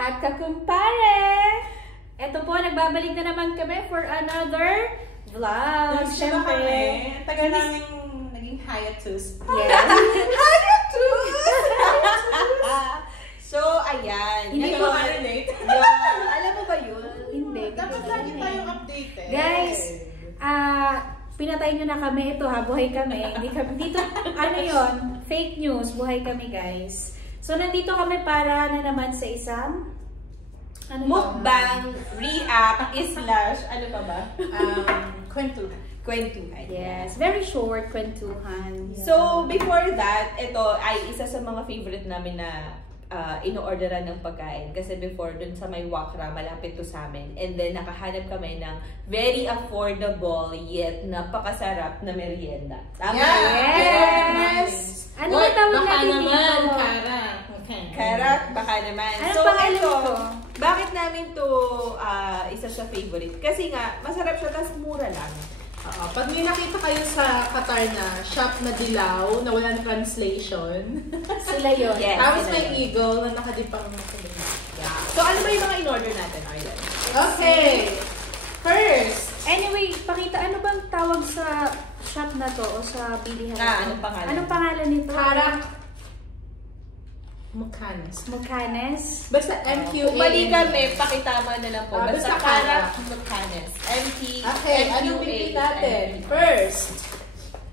at kakumpare! Ito po, nagbabalik na naman kami for another vlog. Siyempre, tagal namin naging hiatus. Yes. Hiatus! So, ayan. Hindi ko ma-relate. Alam mo ba yun? Hindi. Dapat lagi tayong updated. Guys, pinatay nyo na kami. Ito ha, buhay kami. Hindi kami dito, ano yon? Fake news, buhay kami guys. So, nandito kami para na naman sa isang mukbang, react, slash, ano pa ba? Kwentuhan. Kwentuhan. Yes, very short kwentuhan. Yeah. So, before that, ito ay isa sa mga favorite namin na ino-orderan ng pagkain. Kasi before, dun sa may Wakra, malapit to sa amin. And then, nakahanap kami ng very affordable yet napakasarap na merienda. Tama? Yes! Ano ba tawag natin dito? Karak. Karak, baka naman. Ano so, pangalan ito, nito? bakit namin to isa siya favorite? Kasi nga, masarap siya, tas mura lang. Pag may nakita kayo sa Qatar na shop na dilaw, na walang translation. Sila yun. Yes, Tapos sila may yun. eagle na nakadipang nakulit. Yeah. So, ano ba yung mga in-order natin, Arlen? Okay. First, Anyway, pakita, ano bang tawag sa shop na to o sa bilihan? Anong pangalan? Anong pangalan nito? Karak Mukhanes. Mukhanes. Basta MQA. Kung mali kami, pakitama na lang po. Basta Karak Karak. Mukhanes. Okay, anong pipili natin? First,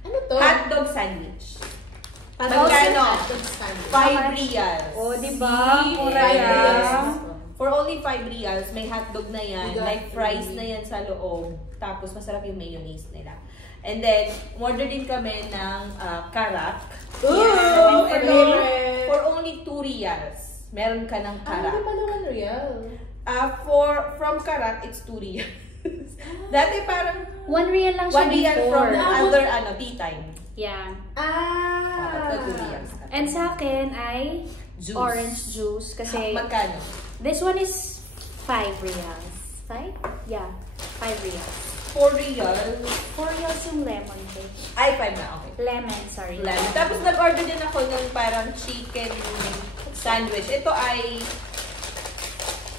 ano to? Hotdog sandwich. Magkano? 5 reals. O, diba? Mura Five yan. reals. For only 5 reals, may hotdog na yan, Exactly. may fries na yan sa loob. Tapos, masarap yung mayonnaise nila. And then, order din kami ng karak. Ooh, Yeah. For only 2 reals, meron ka ng Ano karak. di pala 1 real? From karak, it's 2 reals. Dati parang 1 real lang 1 siya real from before. other tea time. Yeah. Tapos 2 reals. And sa akin ay Juice. orange juice. Kasi Magkano? this one is 5 reals. 5? Yeah. 5 reals. 4 reals. 4 reals yung lemon cake. Ay, 5 na. Okay. Lemon, sorry. Lemon. Tapos nag-order din ako ng parang chicken sandwich. Ito ay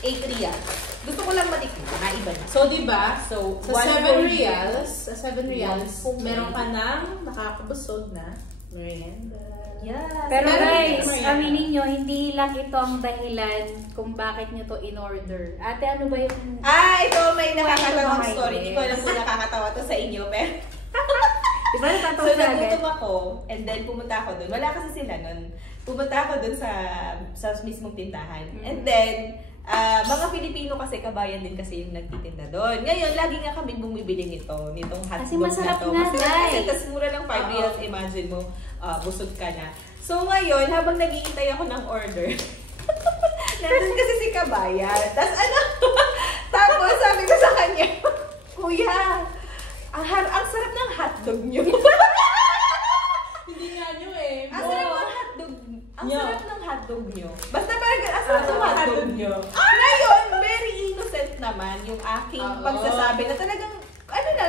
8 reals. Gusto ko lang matikman. Iba na. So, di ba? So, Sa 1 7 reals, One. meron ka ng nakakabusog na merienda. Yeah. Pero Meron guys, din merienda. aminin nyo, hindi lang ito ang dahilan kung bakit nyo to in-order. Ate, ano ba yung... Ito may nakakatawang Ay, story. Hindi ko alam yes. kung nakakatawa to sa inyo, pero... Diba natatawa So, siya agad? nagutom ako, and then pumunta ako doon. Wala kasi sila nun. Pumunta ako doon sa mismong tindahan. And then, mga Pilipino kasi, kabayan din kasi yung nagtitinda doon. Ngayon, lagi nga kami bumibili nitong hotdog Kasi masarap na to. nga, Masarap kasi, guys. tas mura lang 5 reals. Imagine mo, busog ka na. So, ngayon, habang naghihintay ako ng order, nandun kasi si kabayan. Tapos sabi ko sa kanya, Kuya, ang sarap ng hotdog niyo. Hindi nga nyo eh. Ang sarap ng hotdog. Ang Nyo. sarap ng hotdog niyo. Basta parang ang sarap ng hotdog niyo. Ngayon, very innocent naman yung aking pagsasabi na talagang,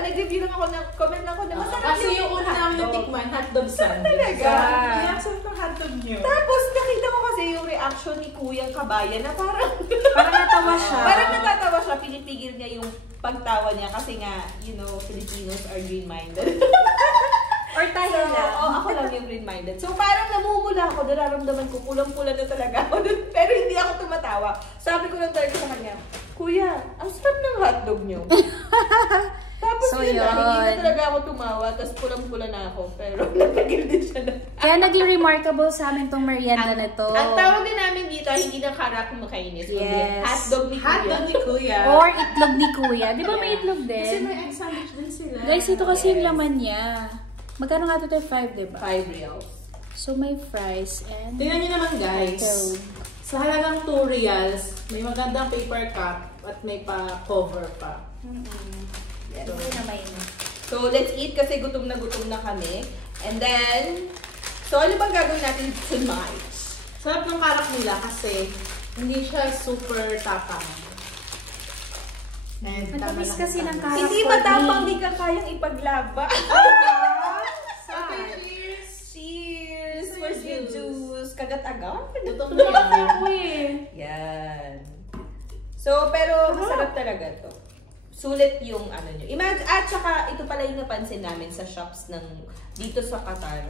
nag-review lang ako ng comment lang ako na masarap Kasi yung una namin hotdog. tikman, hotdog sandwich. Talaga? Kaya ang sarap ng hotdog nyo. Tapos nakita ko kasi yung reaction ni Kuyang Kabayan na parang Parang natawa siya. parang natatawa siya, pinipigil niya yung pagtawa niya kasi nga, Filipinos are green-minded. Or tayo lang. Ako lang yung green-minded. So parang namumula ako, nararamdaman ko, pulang-pula na talaga ako. Pero hindi ako tumatawa. Sabi ko lang talaga sa kanya, Kuya, ang sarap ng hotdog niyo. Tapos So, yun na, hindi na yun. talaga ako tumawa, tapos pulang-pula na ako. Pero napigil din siya na. Kaya naging remarkable sa amin tong merienda na to. Ang tawag din namin dito, hindi na karak makainis. Yes. Hotdog ni Kuya. Hotdog ni Kuya. Or itlog ni Kuya. Di ba may itlog din? Kasi may egg sandwich din sila. Guys, ito kasi yung laman niya. Magkano nga ito? 5, di ba? 5 reals. So, may fries and... Tingnan nyo naman guys. hotdog. Sa halagang 2 reals, may magandang paper cup at may pa-cover pa. Yes. Na may So, let's eat kasi gutom na kami. And then, so ano bang gagawin natin tonight? Sarap ng karak nila kasi hindi siya super tapang. And Matamis kasi ng karak. Hindi for matapang, me. di ka kayang ipaglaba. Okay, cheers! Cheers! Where's your juice. Kagat-agad. Gutom Ito na kasi yan. ako eh. Yan. So, pero masarap talaga to. Sulit yung ano nyo. Imagine, at saka ito pala yung napansin namin sa shops ng dito sa Qatar.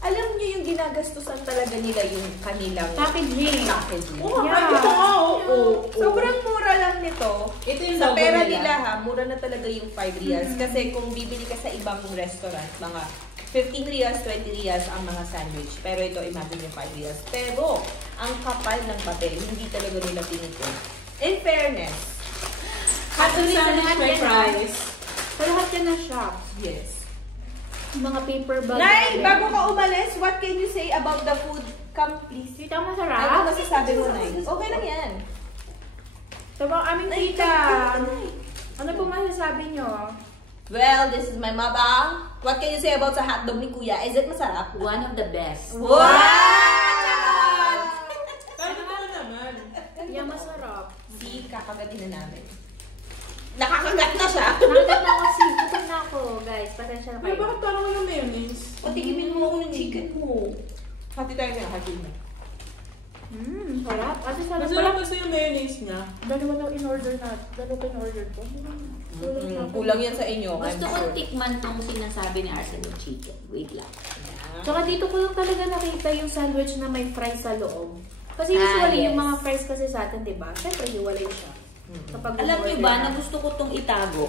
Alam nyo yung ginagastusan talaga nila yung kanilang Packaging. packaging. Oo, Yeah. ito nga, oo. Sobrang mura lang nito. Ito yung Sa logo pera nila ha, mura na talaga yung 5 riyals. Kasi kung bibili ka sa ibang restaurant, mga 15 riyals, 20 riyals ang mga sandwich. Pero ito, imagine yung 5 riyals. Pero, ang kapal ng papel, hindi talaga nila pinipin. In fairness, Hotdog sandwich may fries. Sa lahat yan na shop. yes. Mga paper bag. Nay, bago ka umalis, what can you say about the food? Come please. Tita, Ano masarap. masasabi mo, Nay? Okay lang yan. Sabi aming Nay, tita. Nay. Ano po masasabi nyo? Well, this is my mother. What can you say about sa hotdog ni Kuya? Is it masarap? One of the best. Wow! Pero totoo naman. Yan masarap. Si kakagatin na namin. Nakakagat na siya. Nakagat na ako kasi. Gutom na ako, guys. Pasensya na Pero kayo. bakit parang walang mayonnaise? Patikimin mo ako ng chicken mo. Hati tayo na, hati mo. Sarap. Kasi sarap Masarap pala. kasi yung mayonnaise niya. Dalawa na in-order na. Dalawa pa in-order ko. Kulang yan sa inyo. Gusto ko tikman tong sinasabi ni Arsenal chicken. Wait lang. Tsaka dito ko lang talaga nakita yung sandwich na may fries sa loob. Kasi Ah, usually yes. yung mga fries kasi sa atin, di ba? Siyempre, hiwalay siya. Kapag Alam niyo in-order ba na gusto ko tong itago?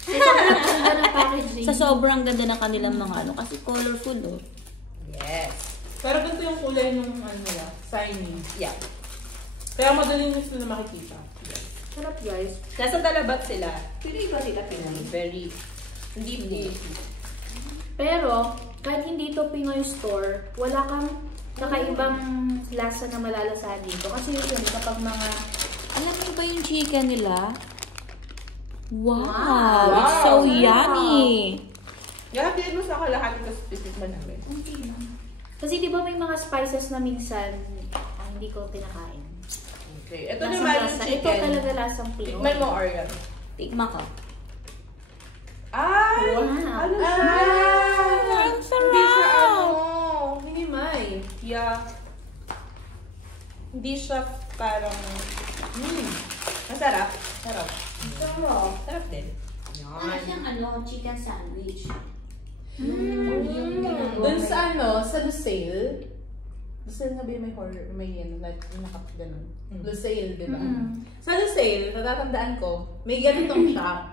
Sa sobrang ganda ng packaging. Sa sobrang ganda ng kanilang mga ano. Kasi colorful oh. Yes. Pero ganito yung kulay ng ano nila, signage. Yeah. Kaya madali nyo sila makikita. Sarap, guys. Nasa Talabat sila. Pinoy ba sila Pinoy? Very hindi. Pero, kahit hindi ito Pinoy store, wala kang kakaibang lasa na malalasahan dito. Kasi usually kapag mga Alam niyo ba yung chicken nila? Wow! Wow. It's so Wow. yummy! Lahat mo sa kalahati kasi titikman namin. Kasi di ba may mga spices na minsan hindi ko kinakain. Okay. Ito Lasang naman yung lasa. Ito chicken. talaga lasang Pinoy. Tikman mo, Orion. Tikma ko. Ay! Wow. Ano siya? Ang sarap! Hindi siya ano. Minimay. Yeah. Hindi siya parang... Masarap. Sarap. Sarap din. Ano siyang ano, chicken sandwich. Doon sa ano, sa Lucille. Lucille nga ba yung may horror, may ano, like, nakap ganun. Lucille, di ba? Sa Lucille, natatandaan ko, may ganitong shop.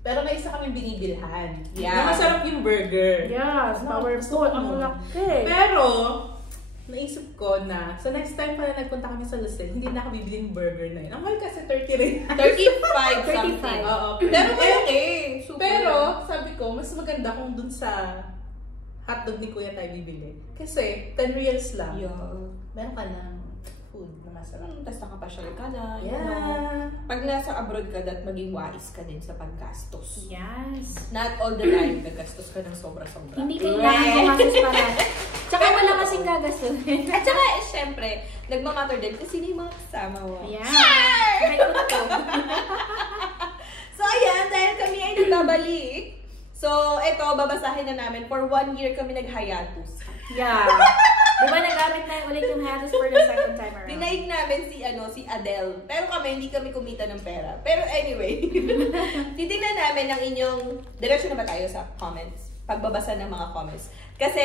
Pero may isa kaming binibilhan. Yeah. Na masarap yung burger. Yes, powerful. Ang laki. Pero, naisip ko na, sa next time pa na nagpunta kami sa Lucille, hindi na ako bibili yung burger na yun. Ang mahal kasi 30 rin. 35 something. 35. Oo. Pero malaki. Super. Pero, sabi ko, mas maganda kung dun sa hotdog ni Kuya tayo bibili. Kasi, 10 reals lang. Yeah. Meron ka ng food na masarap. Tapos nakapasyal ka na. Yeah. Pag nasa abroad ka, that maging wise ka din sa paggastos. Yes. Not all the time, gagastos ka ng sobra-sobra. Hindi kailangan kumakas para. Tsaka wala kasing gagastuhin. At saka, syempre, nagmamatter din kasi sino yung mga kasama mo. Yeah. May kuto. So, ayan, dahil kami ay nagbabalik. So, ito, babasahin na namin. For 1 year kami nag-hiatus. Yeah. Diba nagamit na ulit yung hiatus for the second time around? Dinaig namin si Adele. Pero kami, hindi kami kumita ng pera. Pero anyway, titignan namin ang inyong... Diretso na ba tayo sa comments? Pagbabasa ng mga comments. Kasi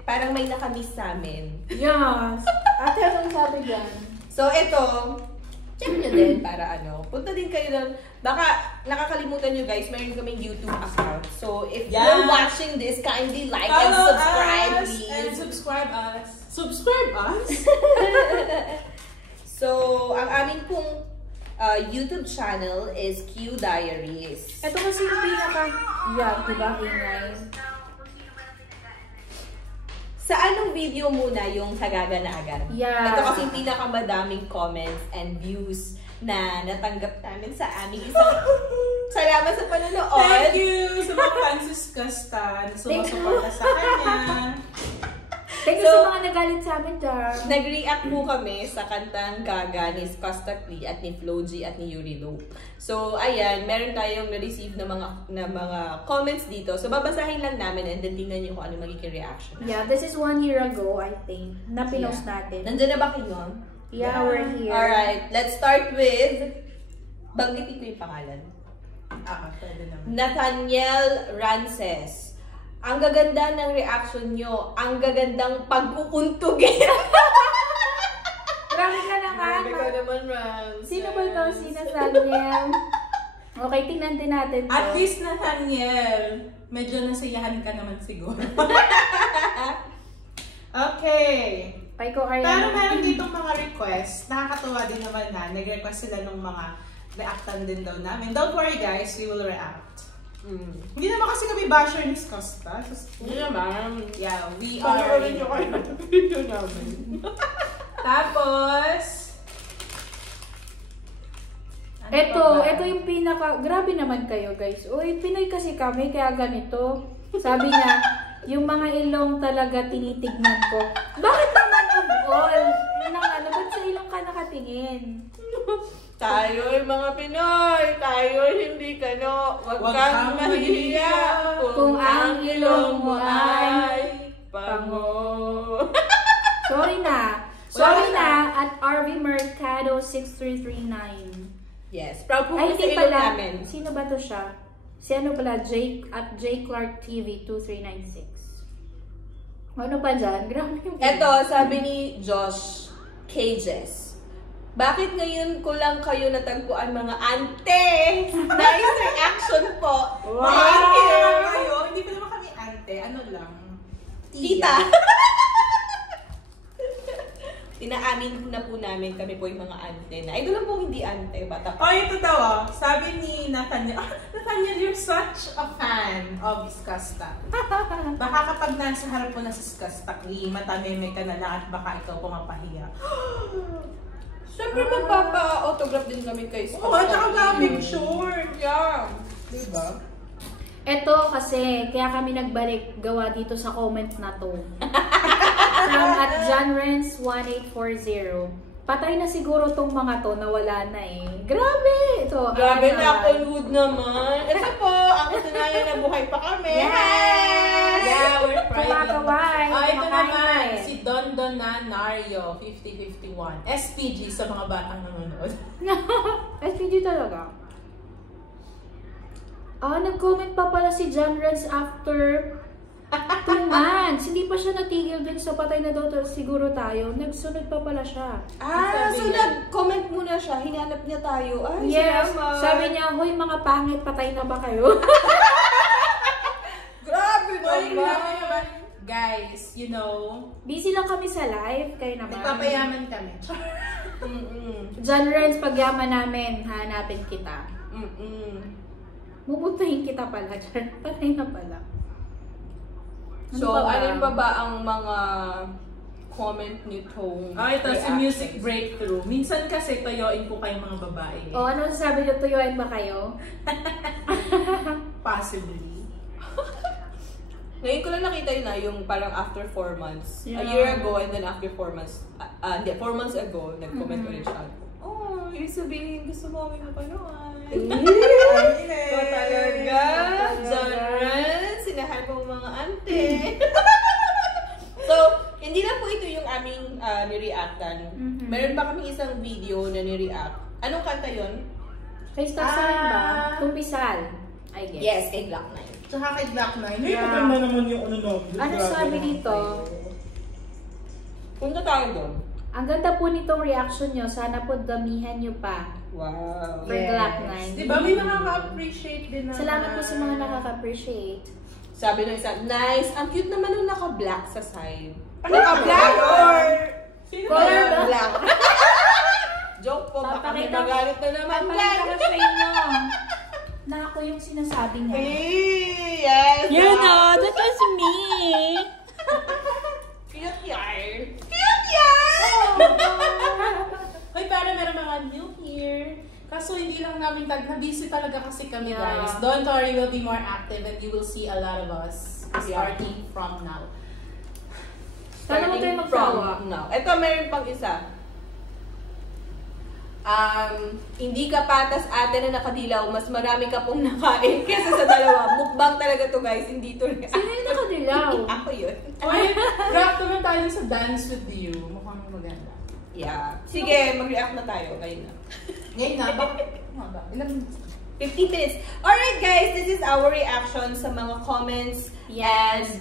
parang may nakamiss sa amin. Yes. Ate, anong sabi dyan? So, ito, check nyo din para ano. Punta din kayo doon. Baka nakakalimutan nyo guys, meron kaming YouTube account. So, if Yeah. you're watching this, kindly like and Follow subscribe, us please. and subscribe us. Subscribe us? So, ang aming pong YouTube channel is Q Diaries. Ito kasi yung pinaka... Yeah, diba? Ingay. Sa anong video muna yung Sagaga na agad? Yeah. Ito kasi yung pinakamadaming comments and views na natanggap namin sa aming isang... Salamat sa panonood! Thank you sa mga Francis Casta na sumusuporta sa kanya. Thank you sa mga nagalit sa amin, Dar. Nag-react po kami sa kantang Gaga ni Skostakli at ni Floji at ni Yuri Lo. So, ayan, meron tayong na-receive na mga comments dito. So, babasahin lang namin and then tingnan nyo kung ano magiging reaction. Yeah, this is 1 year ago, I think, na pinost natin. Nandiyan na ba kayo? Yeah, we're here. Alright, let's start with, banggitin ko yung pangalan. Pwede naman. Nathaniel Rances. Ang gaganda ng reaction nyo. Ang gagandang pag-uuntugin. Grabe ka naman. Grabe ka naman, Rances. Sino ba ito? Si Nathaniel? Okay, tingnan din natin to. At least, Nathaniel, medyo nasiyahan ka naman siguro. Okay. Pay ko, Ariana. Pero meron ditong mga requests. Nakakatuwa din naman na. Nag-request sila ng mga reactan din daw namin. Don't worry guys, we will react. Hindi naman kasi kami basher ni Costa. Hindi naman. Yeah, we are. Panoorin nyo kayo ng video namin. Tapos, Ito yung pinaka, grabe naman kayo guys. Uy, Pinoy kasi kami, kaya ganito. Sabi niya, yung mga ilong talaga tinitignan ko. Bakit naman of all? Ba't sa ilong ka nakatingin? Tayo mga Pinoy, tayo hindi kano. Huwag kang mahihiya Kung ang ilong mo ay pango. Sorry na at RV Mercado 6339. Yes, proud po Ay, kami sa hindi ilong pala. namin. Sino ba to siya? Si ano pala? Jake at J Clark TV 2396. Ano pa dyan? Grabe yung... Eto, sabi ni Josh Cages. Bakit ngayon ko lang kayo natagpuan mga ante? Nice reaction po. Wow! Thank you. kayo, hindi pa naman kami ante. Ano lang? Tita. Tinaamin na po namin kami po yung mga ante na. Ito lang po hindi ante. Bata Oh, ito daw. Sabi ni Nathaniel, Nathaniel, you're such a fan of Skostak. Baka kapag nasa harap mo na sa Skostak, matameme ka na lang at baka ikaw pumapahiya. Siyempre magpapa-autograph din kami kay Scott. Oo, at saka ka-picture. Yeah. Diba? Ito kasi, kaya kami nagbalik gawa dito sa comment na to. From at JohnRens1840. Patay na siguro tong mga to, nawala na eh. Grabe! Ito, Grabe ano, na, Conwood naman. Ito po, ang katunayan na buhay pa kami. Yes! Yeah, we're private. Kumakaway. Ito kumakain naman, eh. si Don Nario, 5051. SPG sa mga batang nanonood. SPG talaga. Nag-comment pa pala si John Rens after 2 months. Hindi pa siya natigil dun sa patay na daw siguro tayo. Nagsunod pa pala siya. So nag-comment muna siya, hinanap niya tayo. Ay, Yes. salamat. Sabi niya, hoy mga pangit, patay na ba kayo? Grabe Grabe naman. naman. Guys, you know, Busy lang kami sa live. Kayo naman. nagpapayaman kami. John Rens, pagyaman namin, hanapin kita. Mubutahin kita pala dyan. Patay na pala. So, pa ba? alin pa ba ang mga comment nitong Ito si reactions? Music Breakthrough. Minsan kasi toyoin po kayong mga babae. O, ano sasabi niyo? Tuyuan ba kayo? Possibly. Ngayon ko lang nakita yun yung parang after 4 months. A Yeah. year ago and then after 4 months. 4 months ago, nag-comment ulit siya. Oh, ibig sabihin, gusto mo kami napanood. Ito talaga. John Rens, sinahal mo mga ante. So, hindi lang po ito yung aming nireactan. Meron pa kami isang video na nireact. Anong kanta yun? Kay Stas rin ba? Tumpisal, I guess. Yes, kay Black Knight. Tsaka kay Black Knight. Yeah. maganda naman yung ano namin. Ano sabi dito? Punta tayo doon. Ang ganda po nitong reaction nyo. Sana po damihan nyo pa. Wow. For Black Knight. Diba may nakaka-appreciate din na. Salamat po sa mga nakaka-appreciate. Sabi nung isa, nice. Ang cute naman nung naka-black sa side. Naka-black or? Sino ba Color yan? ba? Black. Joke po, baka may Papakita- magalit na naman. Papakita ko sa inyo. Na ako yung sinasabi niya. Yes. You know, that was me. Cute yarn. Hoy, para meron mga new here. Kaso hindi lang namin na-busy talaga kasi kami Yeah. guys. Don't worry, we'll be more active and you will see a lot of us Yeah. starting from now. Sana tayo magsawa. No. Ito, meron pang isa. Hindi ka patas ate na nakadilaw, mas marami ka pong nakain kesa sa dalawa. Mukbang talaga to guys, hindi to react. Sino yung nakadilaw? Ako yun. Oy, react naman tayo sa Dance With You. Mukhang maganda. Yeah. Sige, mag-react na tayo. Ngayon na. Ngayon na, bakit? Ilang 50 minutes. Alright guys, this is our reaction sa mga comments. Yes.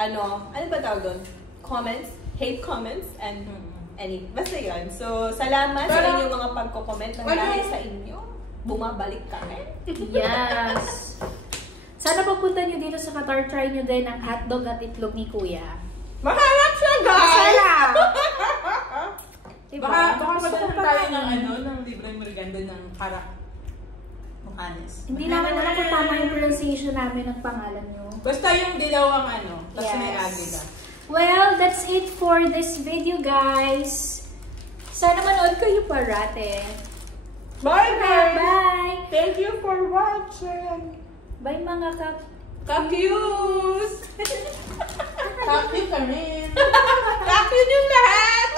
And ano ba tawag doon? Comments, hate comments, and basta yun. So, salamat sa inyong mga pagko-comment. Dahil sa inyo, bumabalik kami. Yes. Sana pagpunta nyo dito sa Qatar, try nyo din ang hotdog at itlog ni Kuya. Maharap siya, guys! Masarap! Diba? Baka padala tayo ng libreng merganda ng Karak. Mukanes. Hindi namin alam kung tama yung pronunciation namin ng pangalan nyo. Basta yung dilaw ang tapos may agila. Well, that's it for this video, guys. Sana manood kayo parate. Bye, guys! Bye! Thank you for watching! Bye, mga Kakyus! Kakyo ka rin! Kakyus yung lahat!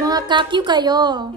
Mga kakyu kayo.